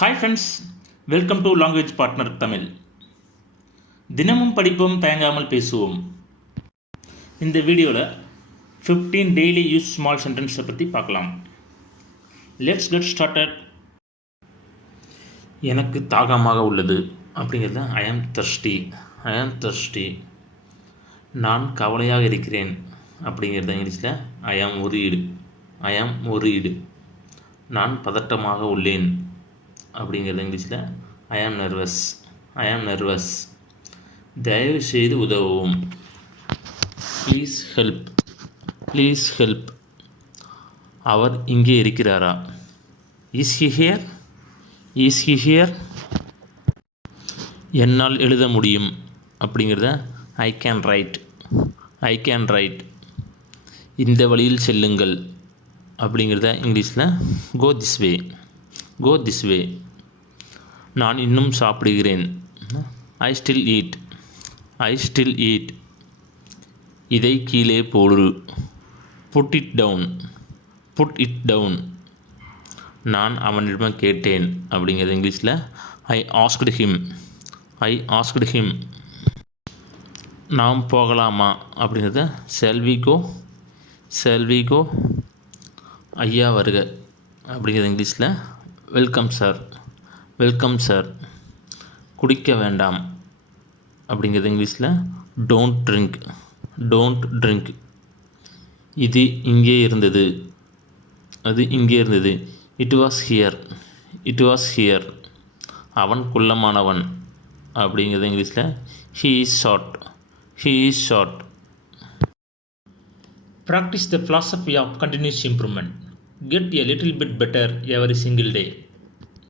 Hi friends, welcome to language partner Tamil. தினமும் படிப்போம், தயங்காமல் பேசுவோம். இந்த வீடியோவில் 15 டெய்லி யூஸ் ஸ்மால் சென்டென்ஸை பற்றி பார்க்கலாம். Let's get started. எனக்கு தாகமாக உள்ளது அப்படிங்கிறது ஐ ஆம் thirsty. நான் கவலையாக இருக்கிறேன் அப்படிங்கிறது இங்கிலீஷில் ஐ ஆம் worried. நான் பதட்டமாக உள்ளேன் அப்படிங்கிறது இங்கிலீஷில் ஐ ஆம் நர்வஸ். தயவு செய்து உதவவும். Please help. அவர் இங்கே இருக்கிறாரா? Is he here. என்னால் எழுத முடியும் அப்படிங்கிறத ஐ கேன் ரைட். இந்த வழியில் செல்லுங்கள் அப்படிங்கிறத இங்கிலீஷில் கோ திஸ் வே. நான் இன்னும் சாப்பிடுகிறேன். I still eat. இதை கீழே போடு. Put it down. நான் அவனிடம் கேட்டேன் அப்படிங்கிறது இங்கிலீஷில் ஐ ஆஸ்க்டு ஹிம். நாம் போகலாமா அப்படிங்கிறத ஷேல் வி கோ. ஐயா வருக அப்படிங்கிறது இங்கிலீஷில் வெல்கம் சார். குடிக்க வேண்டாம் அப்படிங்கிறது இங்கிலீஷில் டோன்ட் ட்ரிங்க். இது இங்கே இருந்தது. It was here. அவன் குள்ளமானவன் அப்படிங்கிறது இங்கிலீஷில் he is short. Practice the philosophy of continuous improvement. Get a little bit better every single day.